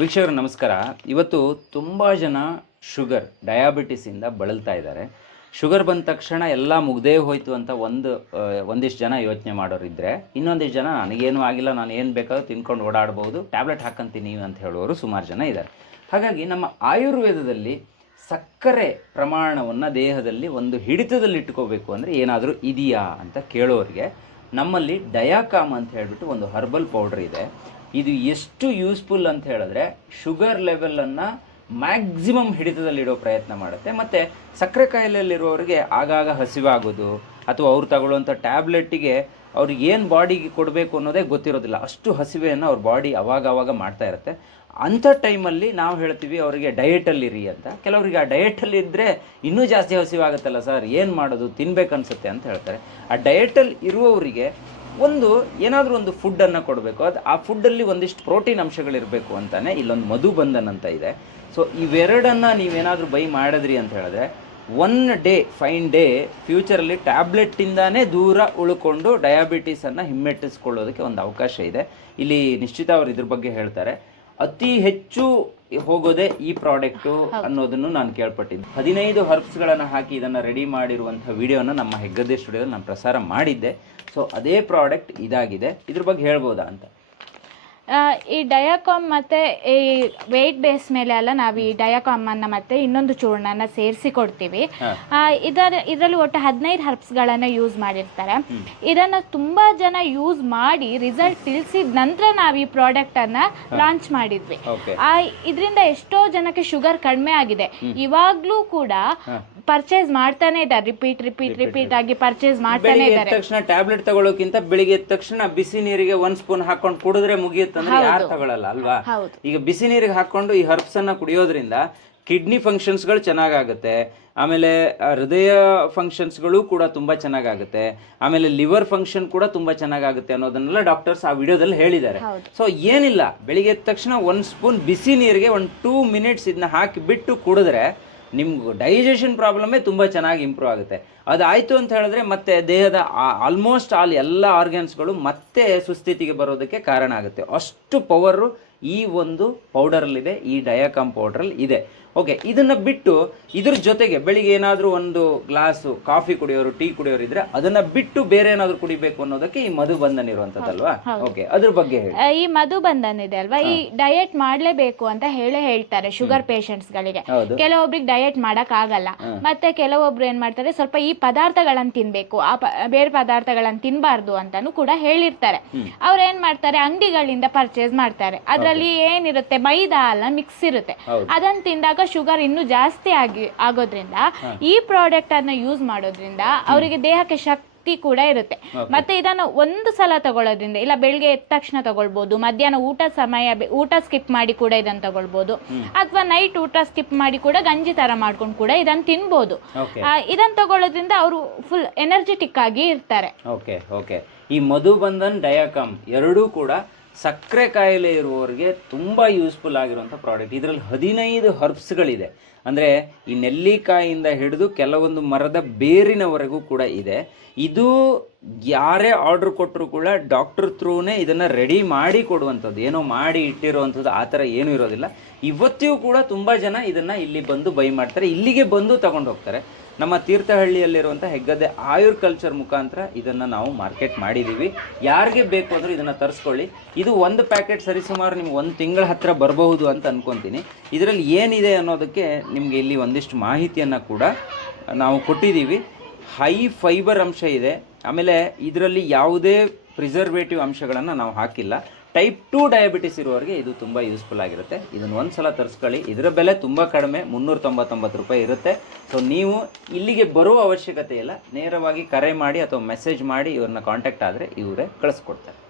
ವೀಕ್ಷಕರು ನಮಸ್ಕಾರ. ಇವತ್ತು ತುಂಬ ಜನ ಡಯಾಬಿಟಿಸಿಂದ ಬಳಲ್ತಾ ಇದ್ದಾರೆ. ಶುಗರ್ ಬಂದ ತಕ್ಷಣ ಎಲ್ಲ ಮುಗ್ದೇ ಹೋಯ್ತು ಅಂತ ಒಂದಿಷ್ಟು ಜನ ಯೋಚನೆ ಮಾಡೋರಿದ್ದರೆ, ಇನ್ನೊಂದಿಷ್ಟು ಜನ ನನಗೇನು ಆಗಿಲ್ಲ, ನಾನು ಏನು ಬೇಕಾದ್ರೂ ತಿನ್ಕೊಂಡು ಓಡಾಡ್ಬೋದು, ಟ್ಯಾಬ್ಲೆಟ್ ಹಾಕಂತೀನಿ ಅಂತ ಹೇಳುವವರು ಸುಮಾರು ಜನ ಇದ್ದಾರೆ. ಹಾಗಾಗಿ ನಮ್ಮ ಆಯುರ್ವೇದದಲ್ಲಿ ಸಕ್ಕರೆ ಪ್ರಮಾಣವನ್ನು ದೇಹದಲ್ಲಿ ಒಂದು ಹಿಡಿತದಲ್ಲಿ ಇಟ್ಕೋಬೇಕು ಅಂದರೆ ಏನಾದರೂ ಇದೆಯಾ ಅಂತ ಕೇಳೋರಿಗೆ ನಮ್ಮಲ್ಲಿ ಡಯಾಕಾಮ್ ಅಂತ ಹೇಳಿಬಿಟ್ಟು ಒಂದು ಹರ್ಬಲ್ ಪೌಡ್ರ್ ಇದೆ. ಇದು ಎಷ್ಟು ಯೂಸ್ಫುಲ್ ಅಂತ ಹೇಳಿದ್ರೆ ಶುಗರ್ ಲೆವೆಲನ್ನು ಮ್ಯಾಕ್ಸಿಮಮ್ ಹಿಡಿತದಲ್ಲಿಡೋ ಪ್ರಯತ್ನ ಮಾಡುತ್ತೆ. ಮತ್ತು ಸಕ್ಕರೆ ಕಾಯಿಲೆಯಲ್ಲಿರುವವರಿಗೆ ಆಗಾಗ ಹಸಿವಾಗೋದು ಅಥವಾ ಅವ್ರು ತಗೊಳ್ಳುವಂಥ ಟ್ಯಾಬ್ಲೆಟ್ಟಿಗೆ ಅವ್ರಿಗೆ ಏನು ಬಾಡಿಗೆ ಕೊಡಬೇಕು ಅನ್ನೋದೇ ಗೊತ್ತಿರೋದಿಲ್ಲ, ಅಷ್ಟು ಹಸಿವೆಯನ್ನು ಅವ್ರ ಬಾಡಿ ಅವಾಗವಾಗ ಮಾಡ್ತಾ ಇರುತ್ತೆ. ಅಂಥ ಟೈಮಲ್ಲಿ ನಾವು ಹೇಳ್ತೀವಿ ಅವರಿಗೆ ಡಯೆಟಲ್ಲಿರಿ ಅಂತ. ಕೆಲವರಿಗೆ ಆ ಡಯೆಟಲ್ಲಿ ಇದ್ದರೆ ಇನ್ನೂ ಜಾಸ್ತಿ ಹಸಿವಾಗುತ್ತಲ್ಲ ಸರ್, ಏನು ಮಾಡೋದು, ತಿನ್ಬೇಕನ್ಸುತ್ತೆ ಅಂತ ಹೇಳ್ತಾರೆ. ಆ ಡಯೆಟಲ್ಲಿ ಇರುವವರಿಗೆ ಏನಾದರೂ ಒಂದು ಫುಡ್ಡನ್ನು ಕೊಡಬೇಕು. ಆ ಫುಡ್ಡಲ್ಲಿ ಒಂದಿಷ್ಟು ಪ್ರೋಟೀನ್ ಅಂಶಗಳಿರಬೇಕು ಅಂತಾನೆ ಇಲ್ಲೊಂದು ಮಧುಬಂಧನ್ ಅಂತ ಇದೆ. ಸೊ ಇವೆರಡನ್ನು ನೀವೇನಾದರೂ ಬೈ ಮಾಡಿದ್ರಿ ಅಂತ ಹೇಳಿದ್ರೆ ಫೈನ್ ಡೇ ಫ್ಯೂಚರಲ್ಲಿ ಟ್ಯಾಬ್ಲೆಟ್ಟಿಂದಾನೇ ದೂರ ಉಳ್ಕೊಂಡು ಡಯಾಬಿಟೀಸನ್ನು ಹಿಮ್ಮೆಟ್ಟಿಸ್ಕೊಳ್ಳೋದಕ್ಕೆ ಒಂದು ಅವಕಾಶ ಇದೆ. ಇಲ್ಲಿ ನಿಶ್ಚಿತ ಅವರು ಇದ್ರ ಬಗ್ಗೆ ಹೇಳ್ತಾರೆ. ಅತಿ ಹೆಚ್ಚು ಹೋಗೋದೇ ಈ ಪ್ರಾಡಕ್ಟು ಅನ್ನೋದನ್ನು ನಾನು ಕೇಳ್ಪಟ್ಟಿದ್ದೆ. 15 ಹರ್ಬ್ಸ್ಗಳನ್ನು ಹಾಕಿ ಇದನ್ನು ರೆಡಿ ಮಾಡಿರುವಂಥ ವಿಡಿಯೋನ ನಮ್ಮ ಹೆಗ್ಗದ್ದೆ ಸ್ಟುಡಿಯೋದಲ್ಲಿ ನಾನು ಪ್ರಸಾರ ಮಾಡಿದ್ದೆ. ಸೊ ಅದೇ ಪ್ರಾಡಕ್ಟ್ ಇದಾಗಿದೆ. ಇದ್ರ ಬಗ್ಗೆ ಹೇಳ್ಬೋದಾ ಅಂತ. ಈ ಡಯಾಕಾಮ್ ಮತ್ತು ಈ ವೆಯ್ಟ್ ಬೇಸ್ ಮೇಲೆ ಎಲ್ಲ ನಾವು ಈ ಡಯಾಕಾಮನ್ನು ಮತ್ತು ಇನ್ನೊಂದು ಚೂರ್ಣನ ಸೇರಿಸಿ ಕೊಡ್ತೀವಿ. ಇದರಲ್ಲಿ ಒಟ್ಟು 15 ಹರ್ಬ್ಸ್ಗಳನ್ನು ಯೂಸ್ ಮಾಡಿರ್ತಾರೆ. ಇದನ್ನು ತುಂಬ ಜನ ಯೂಸ್ ಮಾಡಿ ರಿಸಲ್ಟ್ ತಿಳಿಸಿದ ನಂತರ ನಾವು ಈ ಪ್ರಾಡಕ್ಟನ್ನು ಲಾಂಚ್ ಮಾಡಿದ್ವಿ. ಇದರಿಂದ ಎಷ್ಟೋ ಜನಕ್ಕೆ ಶುಗರ್ ಕಡಿಮೆ ಆಗಿದೆ. ಇವಾಗಲೂ ಕೂಡ ಪರ್ಚೇಸ್ ಮಾಡ್ತಾನೆ ಇದ್ದಾರೆ, ರಿಪೀಟ್ ಆಗಿ ಪರ್ಚೇಸ್ ಮಾಡ್ತಾನೆ ಇದ್ದಾರೆ. ತಕ್ಷಣ ಟ್ಯಾಬ್ಲೆಟ್ ತಗೊಳ್ಳೋಕ್ಕಿಂತ ಬೆಳಿಗ್ಗೆ ಎದ್ದ ತಕ್ಷಣ ಬಿಸಿ ನೀರಿಗೆ 1 ಸ್ಪೂನ್ ಹಾಕೊಂಡು ಕುಡಿದ್ರೆ ಮುಗಿಯುತ್ತಂದ್ರೆ ಯಾರು ತಗೊಳ್ಳಲ್ಲ ಅಲ್ವಾ? ಈಗ ಬಿಸಿ ನೀರಿಗೆ ಹಾಕೊಂಡು ಈ ಹರ್ಬ್ಸ್ ಅನ್ನ ಕುಡಿಯೋದ್ರಿಂದ ಕಿಡ್ನಿ ಫಂಕ್ಷನ್ಸ್ಗಳು ಚೆನ್ನಾಗಾಗುತ್ತೆ, ಆಮೇಲೆ ಹೃದಯ ಫಂಕ್ಷನ್ಸ್ಗಳು ಕೂಡ ತುಂಬ ಚೆನ್ನಾಗಾಗುತ್ತೆ, ಆಮೇಲೆ ಲಿವರ್ ಫಂಕ್ಷನ್ ಕೂಡ ತುಂಬ ಚೆನ್ನಾಗಾಗುತ್ತೆ ಅನ್ನೋದನ್ನೆಲ್ಲ ಡಾಕ್ಟರ್ಸ್ ಆ ವಿಡಿಯೋದಲ್ಲಿ ಹೇಳಿದ್ದಾರೆ. ಸೊ ಏನಿಲ್ಲ, ಬೆಳಿಗ್ಗೆ ಎದ್ದ ತಕ್ಷಣ 1 ಸ್ಪೂನ್ ಬಿಸಿ ನೀರಿಗೆ 2 ಮಿನಿಟ್ಸ್ ಇದನ್ನ ಹಾಕಿ ಬಿಟ್ಟು ಕುಡಿದ್ರೆ ನಿಮ್ಗೆ ಡೈಜೆಷನ್ ಪ್ರಾಬ್ಲಮ್ಮೇ ತುಂಬ ಚೆನ್ನಾಗಿ ಇಂಪ್ರೂವ್ ಆಗುತ್ತೆ. ಅದಾಯಿತು ಅಂತ ಹೇಳಿದ್ರೆ ಮತ್ತೆ ದೇಹದ ಆಲ್ಮೋಸ್ಟ್ ಎಲ್ಲ ಆರ್ಗನ್ಸ್ಗಳು ಮತ್ತೆ ಸುಸ್ಥಿತಿಗೆ ಬರೋದಕ್ಕೆ ಕಾರಣ ಆಗುತ್ತೆ. ಅಷ್ಟು ಪವರು ಈ ಒಂದು ಪೌಡರಲ್ಲಿದೆ, ಈ ಡಯಾಕಾಮ್ ಪೌಡ್ರಲ್ಲಿ ಇದೆ. ಓಕೆ, ಇದನ್ನು ಬಿಟ್ಟು ಇದ್ರ ಜೊತೆಗೆ ಬೆಳಿಗ್ಗೆ ಏನಾದರೂ ಒಂದು ಗ್ಲಾಸು ಕಾಫಿ ಕುಡಿಯೋರು, ಟೀ ಕುಡಿಯೋರು ಇದ್ರೆ ಅದನ್ನ ಬಿಟ್ಟು ಬೇರೆ ಏನಾದರೂ ಕುಡಿಬೇಕು ಅನ್ನೋದಕ್ಕೆ ಈ ಮಧುಬಂಧನ್ ಇರುವಂತದ್ದಲ್ವಾ? ಓಕೆ, ಅದ್ರ ಬಗ್ಗೆ ಹೇಳಿ. ಈ ಮಧುಬಂಧನ್ ಇದೆ ಅಲ್ವಾ, ಈ ಡಯಟ್ ಮಾಡಲೇಬೇಕು ಅಂತ ಹೇಳ್ತಾರೆ ಶುಗರ್ ಪೇಷಂಟ್ಸ್ಗಳಿಗೆ. ಕೆಲವೊಬ್ರಿಗೆ ಡಯಟ್ ಮಾಡಕ್ ಆಗಲ್ಲ, ಮತ್ತೆ ಕೆಲವೊಬ್ರು ಏನ್ ಮಾಡ್ತಾರೆ, ಸ್ವಲ್ಪ ಈ ಪದಾರ್ಥಗಳನ್ನು ತಿನ್ಬೇಕು, ಬೇರೆ ಪದಾರ್ಥಗಳನ್ನು ತಿನ್ಬಾರ್ದು ಅಂತಾನು ಕೂಡ ಹೇಳಿರ್ತಾರೆ. ಅವ್ರು ಏನ್ ಮಾಡ್ತಾರೆ, ಅಂಗಡಿಗಳಿಂದ ಪರ್ಚೇಸ್ ಮಾಡ್ತಾರೆ. ಅದರಲ್ಲಿ ಏನಿರುತ್ತೆ, ಮೈದಾ ಅಲ್ಲ ಮಿಕ್ಸ್ ಇರುತ್ತೆ. ಅದನ್ನ ತಿಂದಾಗ ಶುಗರ್ ಇನ್ನೂ ಜಾಸ್ತಿ ಆಗೋದ್ರಿಂದ ಈ ಪ್ರಾಡಕ್ಟ್ ಅನ್ನ ಯೂಸ್ ಮಾಡೋದ್ರಿಂದ ಅವರಿಗೆ ದೇಹಕ್ಕೆ ಶಕ್ತಿ ಕೂಡ ಇರುತ್ತೆ. ಮತ್ತೆ ಇದನ್ನು ಒಂದು ಸಲ ತಗೊಳ್ಳೋದ್ರಿಂದ, ಇಲ್ಲ ಬೆಳಿಗ್ಗೆ ಎದ್ದ ತಕ್ಷಣ ತಗೊಳ್ಬಹುದು, ಮಧ್ಯಾಹ್ನ ಊಟ ಸ್ಕಿಪ್ ಮಾಡಿ ಕೂಡ ಇದನ್ನು ತಗೊಳ್ಬಹುದು, ಅಥವಾ ನೈಟ್ ಊಟ ಸ್ಕಿಪ್ ಮಾಡಿ ಕೂಡ ಗಂಜಿ ತರ ಮಾಡ್ಕೊಂಡು ಕೂಡ ಇದನ್ನು ತಿನ್ಬಹುದು. ಇದನ್ನು ತಗೊಳ್ಳೋದ್ರಿಂದ ಅವರು ಫುಲ್ ಎನರ್ಜೆಟಿಕ್ ಆಗಿ ಇರ್ತಾರೆ. ಓಕೆ ಓಕೆ, ಈ ಮಧುಬಂಧನ್ ಡಯಾಕಾಮ್ ಎರಡೂ ಕೂಡ ಸಕ್ಕರೆ ಕಾಯಿಲೆ ಇರುವವರಿಗೆ ತುಂಬ ಯೂಸ್ಫುಲ್ ಆಗಿರುವಂಥ ಪ್ರಾಡಕ್ಟ್. ಇದರಲ್ಲಿ 15 ಹರ್ಬ್ಸ್ಗಳಿದೆ. ಅಂದರೆ ಈ ನೆಲ್ಲಿಕಾಯಿಯಿಂದ ಹಿಡಿದು ಕೆಲವೊಂದು ಮರದ ಬೇರಿನವರೆಗೂ ಕೂಡ ಇದೆ. ಇದು ಯಾರೇ ಆರ್ಡ್ರ್ ಕೊಟ್ಟರು ಕೂಡ ಡಾಕ್ಟರ್ ಥ್ರೂನೇ ಇದನ್ನು ರೆಡಿ ಮಾಡಿ ಕೊಡುವಂಥದ್ದು, ಏನೋ ಮಾಡಿ ಇಟ್ಟಿರುವಂಥದ್ದು ಆ ಥರ ಏನೂ ಇರೋದಿಲ್ಲ. ಇವತ್ತಿಗೂ ಕೂಡ ತುಂಬ ಜನ ಇದನ್ನು ಇಲ್ಲಿ ಬಂದು ಬೈ ಮಾಡ್ತಾರೆ, ಇಲ್ಲಿಗೆ ಬಂದು ತಗೊಂಡು ಹೋಗ್ತಾರೆ. ನಮ್ಮ ತೀರ್ಥಹಳ್ಳಿಯಲ್ಲಿರುವಂಥ ಹೆಗ್ಗದ್ದೆ ಆಯುರ್ ಕಲ್ಚರ್ ಮುಖಾಂತರ ಇದನ್ನು ನಾವು ಮಾರ್ಕೆಟ್ ಮಾಡಿದ್ದೀವಿ. ಯಾರಿಗೆ ಬೇಕು ಅಂದರೆ ಇದನ್ನು ತರಿಸ್ಕೊಳ್ಳಿ. ಇದು ಒಂದು ಪ್ಯಾಕೆಟ್ ಸರಿಸುಮಾರು ನಿಮ್ಗೆ 1 ತಿಂಗಳ ಹತ್ತಿರ ಬರಬಹುದು ಅಂತ ಅಂದ್ಕೊತೀನಿ. ಇದರಲ್ಲಿ ಏನಿದೆ ಅನ್ನೋದಕ್ಕೆ ನಿಮಗೆ ಇಲ್ಲಿ ಒಂದಿಷ್ಟು ಮಾಹಿತಿಯನ್ನು ಕೂಡ ನಾವು ಕೊಟ್ಟಿದ್ದೀವಿ. ಹೈ ಫೈಬರ್ ಅಂಶ ಇದೆ, ಆಮೇಲೆ ಇದರಲ್ಲಿ ಯಾವುದೇ ಪ್ರಿಸರ್ವೇಟಿವ್ ಅಂಶಗಳನ್ನು ನಾವು ಹಾಕಿಲ್ಲ. ಟೈಪ್ 2 ಡಯಾಬಿಟಿಸ್ ಇರುವವರಿಗೆ ಇದು ತುಂಬ ಯೂಸ್ಫುಲ್ ಆಗಿರುತ್ತೆ. ಇದನ್ನು ಒಂದು ಸಲ ತರಿಸ್ಕೊಳ್ಳಿ. ಇದರ ಬೆಲೆ ತುಂಬ ಕಡಿಮೆ, 399 ರೂಪಾಯಿ ಇರುತ್ತೆ. ಸೊ ನೀವು ಇಲ್ಲಿಗೆ ಬರುವ ಅವಶ್ಯಕತೆ ಇಲ್ಲ, ನೇರವಾಗಿ ಕರೆ ಮಾಡಿ ಅಥವಾ ಮೆಸೇಜ್ ಮಾಡಿ ಇವ್ರನ್ನ ಕಾಂಟ್ಯಾಕ್ಟ್ ಆದರೆ ಇವರೇ ಕಳಿಸ್ಕೊಡ್ತಾರೆ.